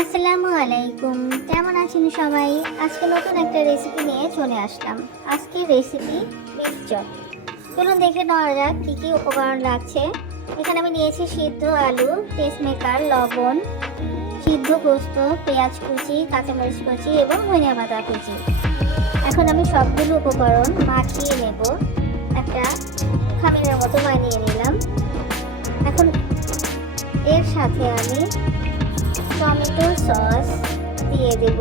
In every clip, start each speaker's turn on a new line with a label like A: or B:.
A: আসসালামু আলাইকুম। কেমন আছেন সবাই? আজকে নতুন একটা রেসিপি নিয়ে চলে আসলাম। আজকের রেসিপি চপ চলুন দেখে নেওয়া যাক কী কী উপকরণ লাগছে। এখানে আমি নিয়েছি সিদ্ধ আলু মেকার লবণ, সিদ্ধ গোস্ত, পেঁয়াজ কুচি, কাঁচামরিচ কুচি এবং ধনিয়া পাতা কুচি। এখন আমি সবগুলো উপকরণ মাখিয়ে নেব। একটা খামিরের মতো বানিয়ে নিলাম। এখন এর সাথে আমি সস দিয়ে দেব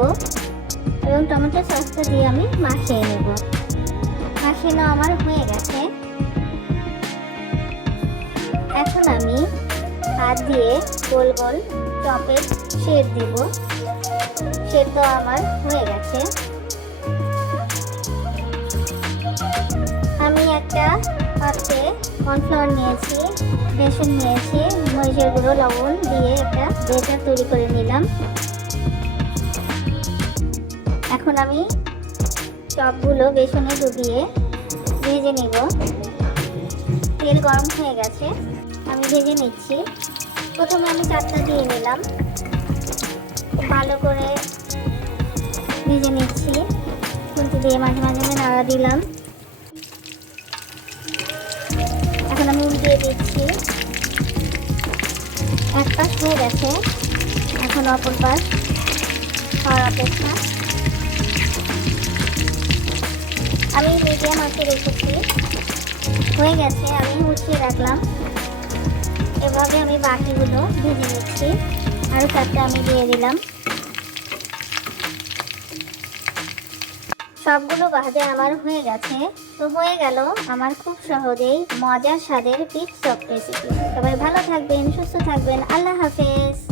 A: এবং টমেটো সসটা দিয়ে আমি মাখিয়ে নেব। মাখিয়ে আমার হয়ে গেছে। এখন আমি হাত দিয়ে গোল গোল চপের শেড দিব। তো আমার হয়ে গেছে। আমি একটা পাত্রে কর্নফ্লাওয়ার নিয়েছি, বেসন নিয়েছি মরিচের গুঁড়ো লবণ দিয়ে একটা বেটার তৈরি করে নিলাম। এখন আমি চপগুলো বেসনে ডুবিয়ে ভেজে নেব। তেল গরম হয়ে গেছে, আমি ভেজে নিচ্ছি। প্রথমে আমি চারটা দিয়ে নিলাম। ভালো করে ভেজে নিচ্ছি। খুন্তি দিয়ে মাঝে মাঝে আমি নাড়া দিলাম। এক পাশ হয়ে গেছে। এখন অপর পাশ হওয়ার অপেক্ষা। আমি মিডিয়াম আঁচে রেখেছি। হয়ে গেছে, আমি উঠিয়ে রাখলাম। এভাবে আমি বাকিগুলো ভেজে নিচ্ছি। আর চারটে আমি দিয়ে দিলাম। সবগুলো ভাজা আমার হয়ে গেছে। তো হয়ে গেল আমার খুব সহজেই মজার স্বাদের পিক চপ রেসিপি সবাই ভালো থাকবেন, সুস্থ থাকবেন। আল্লাহ হাফেজ।